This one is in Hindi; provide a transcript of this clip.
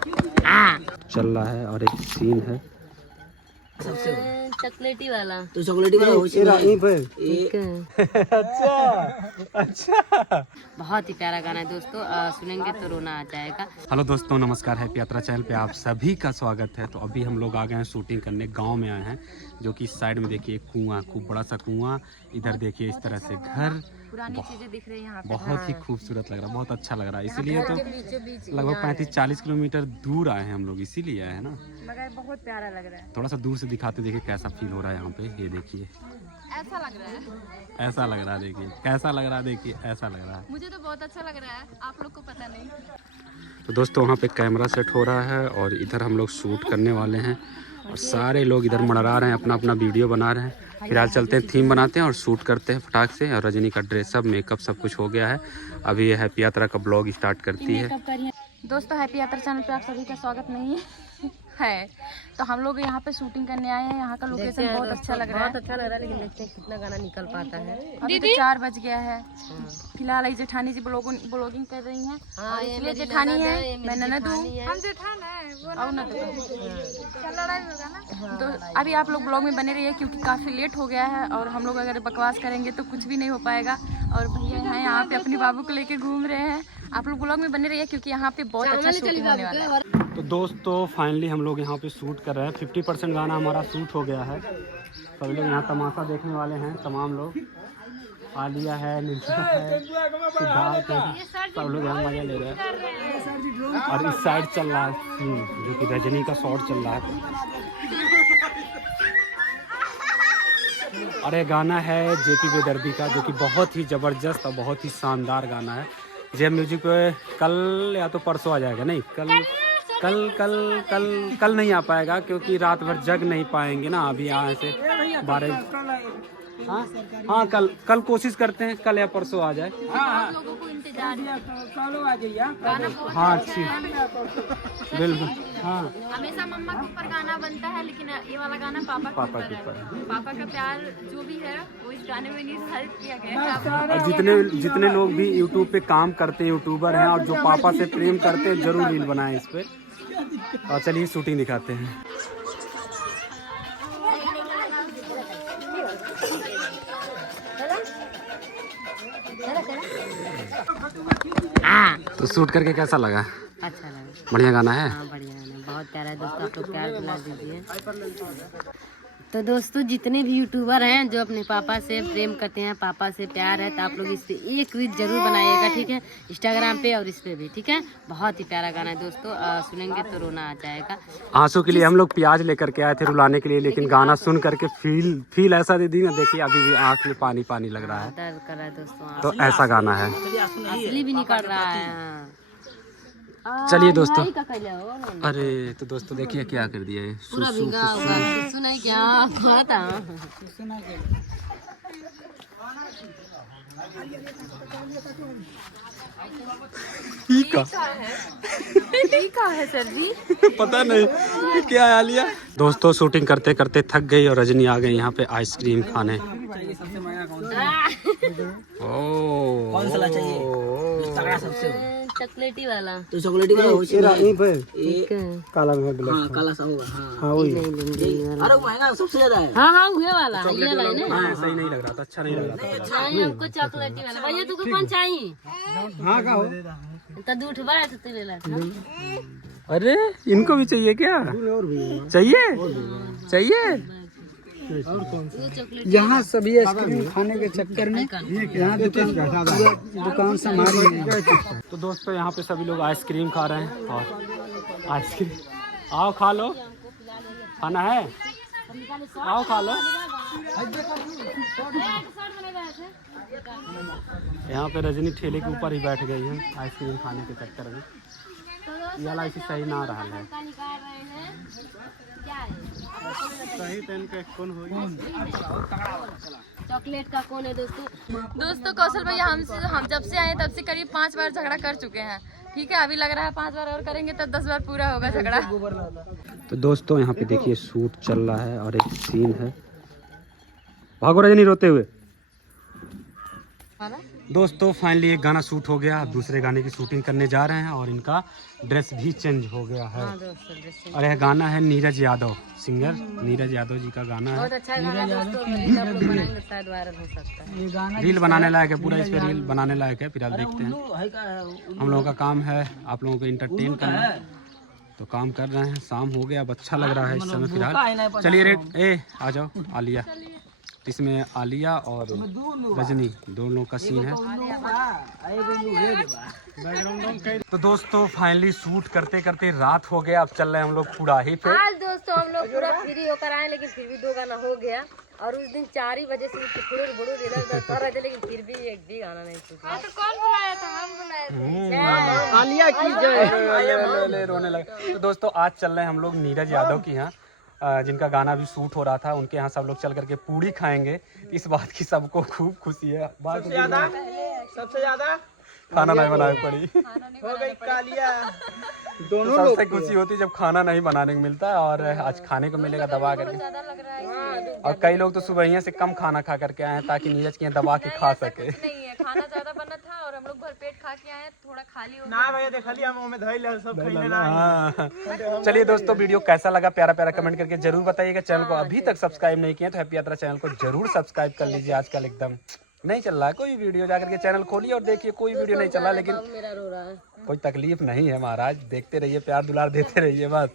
चल रहा है और एक सीन है चॉकलेटी वाला। तो चॉकलेटी वाला हो अच्छा। बहुत ही प्यारा गाना है दोस्तों, सुनेंगे तो रोना आ जाएगा। हेलो दोस्तों, नमस्कार। हैप्पी यात्रा चैनल पे आप सभी का स्वागत है। तो अभी हम लोग आ गए हैं शूटिंग करने, गांव में आए हैं, जो कि इस साइड में देखिए कुआं, खूब बड़ा सा कुआं, इधर देखिए इस तरह से घर, पुरानी चीजें दिख रही है यहाँ पे। बहुत ही खूबसूरत लग रहा है, बहुत अच्छा लग रहा है। इसीलिए तो लगभग 35-40 किलोमीटर दूर आए हैं हम लोग, इसीलिए आए हैं ना। मगर बहुत प्यारा लग रहा है। थोड़ा सा दूर से दिखाते, देखिए कैसा फील हो रहा है यहाँ पे। ये देखिए ऐसा लग रहा है, ऐसा लग रहा है, देखिए कैसा लग रहा है, देखिए ऐसा लग रहा है। मुझे तो बहुत अच्छा लग रहा है, आप लोग को पता नहीं। तो दोस्तों वहाँ पे कैमरा सेट हो रहा है और इधर हम लोग शूट करने वाले हैं और सारे लोग इधर मंडरा रहे हैं, अपना अपना वीडियो बना रहे हैं। फिलहाल चलते हैं, थीम बनाते हैं और शूट करते हैं फटाक से। और रजनी का ड्रेसअप, मेकअप सब कुछ हो गया है। अभी ये हैप्पी यात्रा का ब्लॉग स्टार्ट करती है। दोस्तों हैप्पी यात्रा चैनल पे आप सभी का स्वागत नहीं है। तो हम लोग यहाँ पे शूटिंग करने आए हैं। यहाँ का लोकेशन बहुत अच्छा लग रहा है, बहुत अच्छा लग रहा है, लेकिन देखते हैं कितना गाना निकल पाता है। अभी तो 4 बज गया है। फिलहाल ये जेठानी जी ब्लॉगिंग कर रही हैं। हाँ, ये इसलिए जेठानी है, मैं ननद हूँ। हम जेठान है वो ना लड़ाई होगा ना। तो अभी आप लोग ब्लॉग में बने रहिए, क्योंकि काफ़ी लेट हो गया है और हम लोग अगर बकवास करेंगे तो कुछ भी नहीं हो पाएगा। और भैया हैं यहाँ पे अपने बाबू को लेके घूम रहे हैं। आप लोग ब्लॉग में बने रहिए, क्योंकि यहाँ पे बहुत अच्छा शूटिंग होने वाला है। तो दोस्तों फाइनली हम लोग यहाँ पे शूट कर रहे हैं। 50% गाना हमारा शूट हो गया है। सभी लोग यहाँ तमाशा देखने वाले हैं, तमाम लोग। आलिया है, निशा है, सिद्धार्थ है, सब लोग यहाँ मजा ले रहे हैं। और इस साइड चल रहा है सीन, जो कि रजनी का शॉट चल रहा है। और ये गाना है जेपी बेदर्दी का, जो कि बहुत ही ज़बरदस्त और बहुत ही शानदार गाना है। जेम म्यूजिक पे कल या तो परसों आ जाएगा। नहीं, कल नहीं आ पाएगा, क्योंकि रात भर जग नहीं पाएंगे ना। अभी यहाँ से 12। हाँ कल कोशिश करते हैं, कल या परसों आ जाए। हाँ अच्छी, बिल्कुल। हाँ हमेशा मम्मा के ऊपर गाना बनता है, लेकिन ये वाला गाना पापा के ऊपर है। पापा का प्यार जो भी है वो इस गाने में निर्धारित किया गया है। और जितने लोग भी यूट्यूब पे काम करते हैं, यूट्यूबर हैं और जो पापा से प्रेम करते हैं, जरूर रील बनाएं इस पे। और चलिए शूटिंग दिखाते हैं। तो शूट करके कैसा लगा? अच्छा लगा, बढ़िया गाना है। हाँ बढ़िया है, बहुत प्यारा है दोस्तों, आप लोग प्यार दिला दीजिए। तो दोस्तों जितने भी यूट्यूबर हैं जो अपने पापा से प्रेम करते हैं, पापा से प्यार है, तो आप लोग इस पे एक रील जरूर बनाइएगा, ठीक है? इंस्टाग्राम पे और इस पे भी, ठीक है? बहुत ही प्यारा गाना है दोस्तों, सुनेंगे तो रोना आ जाएगा। आंसू के लिए हम लोग प्याज लेकर के आए थे रुलाने के लिए, लेकिन गाना सुन करके फील ऐसा दे दी ना। देखिए अभी भी आँख में पानी लग रहा है। दर्द कर रहा है दोस्तों, तो ऐसा गाना है, असली भी निकल रहा है। चलिए दोस्तों। अरे तो दोस्तों देखिए क्या कर दिया है, पूरा भीगा हुआ है, सुना क्या हुआ था? ठीक है सर जी, पता नहीं क्या है आलिया। दोस्तों शूटिंग करते करते थक गई और रजनी आ गई यहाँ पे आइसक्रीम खाने। कौन सा चाहिए? तगड़ा सबसे चॉकलेटी वाला। तो चॉकलेटी वाला हो काला में हाँ, काला सा होगा। हाँ नहीं लेंगे। अरे महंगा सबसे ज्यादा है। हाँ हुए वाला, ये वाला है ना। सही नहीं लग रहा था, अच्छा नहीं लग रहा था। चाहिए हमको चॉकलेटी वाला। भैया तुमको कौन चाहिए? हाँ का हो? तो दूध बड़ा तो तेरे ला। अरे इनको भी चाहिए क्या? चाहिए। यहाँ सभी आइसक्रीम खाने के चक्कर में यहाँ दुकान संभाली। तो दोस्तों यहाँ पे सभी लोग आइसक्रीम खा रहे हैं और आइसक्रीम आओ खा लो, खाना है आओ खा लो। यहाँ पे रजनी ठेले के ऊपर ही बैठ गई है आइसक्रीम खाने के चक्कर में। ये ऐसी सही ना रहा है। सही पेन के कौन चॉकलेट का कौन है दोस्तों कौशल भैया हम जब से आए तब से करीब 5 बार झगड़ा कर चुके हैं, ठीक है? अभी लग रहा है 5 बार और करेंगे तो 10 बार पूरा होगा झगड़ा। तो दोस्तों यहाँ पे देखिए शूट चल रहा है और एक सीन है। भागो रजनी रोते हुए। दोस्तों फाइनली एक गाना शूट हो गया, अब दूसरे गाने की शूटिंग करने जा रहे हैं और इनका ड्रेस भी चेंज हो गया है। हाँ दोस्तों, ड्रेस और यह गाना है नीरज यादव, सिंगर नीरज यादव जी का गाना बहुत है। अच्छा गाना है दोस्तों, रील आप लोग बनाएंगे शायद वायरल हो सकता है। ये गाना रील बनाने लायक है, पूरा इस पे रील बनाने लायक है। फिलहाल देखते हैं, हम लोगों का काम है आप लोगों को इंटरटेन करना, तो काम कर रहे हैं। शाम हो गया, अब अच्छा लग रहा है इस समय फिलहाल। चलिए रेड ए आ जाओ आलिया, इसमें आलिया और रजनी दोनों का सीन है। तो दोस्तों फाइनली शूट करते करते रात हो गया, अब चल रहे हैं हम लोग कुड़ाही पे। आज दोस्तों हम लोग पूरा फ्री होकर आए, लेकिन फिर भी 2 गाना हो गया। और उस दिन 4 ही बजे से उठ के फुड़ुर बुड़ुर इधर उधर कर रहे थे, लेकिन फिर भी एक भी गाना नहीं सूखा। आलिया की जय। ले रोने लगा। तो दोस्तों आज चल रहे हैं हम लोग नीरज यादव की यहाँ, जिनका गाना भी शूट हो रहा था, उनके यहाँ सब लोग चल करके पूड़ी खाएंगे। इस बात की सबको खूब खुशी है। सबसे ज्यादा खाना नहीं बनानी पड़ी, हो गई कालिया। दोनों तो सबसे खुशी होती है जब खाना नहीं बनाने को मिलता है, और आज खाने को मिलेगा दबा करके। और कई लोग तो सुबह यहाँ से कम खाना खा करके आए हैं ताकि नीरज के यहाँ दबा के खा सके। नहीं है, खाना ज्यादा बना था और हम लोग भरपेट खा के आए हैं, थोड़ा खाली हो ना भैया देख लिया मुंह में धइल सब खइले ना। हाँ। चलिए दोस्तों वीडियो कैसा लगा प्यारा प्यारा कमेंट करके जरूर बताइएगा। चैनल को अभी तक सब्सक्राइब नहीं किया तो हैप्पी यात्रा चैनल को जरूर सब्सक्राइब कर लीजिए। आजकल एकदम नहीं चल रहा है कोई वीडियो, जाकर के चैनल खोलिए और देखिए कोई वीडियो नहीं चल रहा, लेकिन मेरा रो रहा है। कोई तकलीफ नहीं है महाराज, देखते रहिए, प्यार दुलार देते रहिए बस।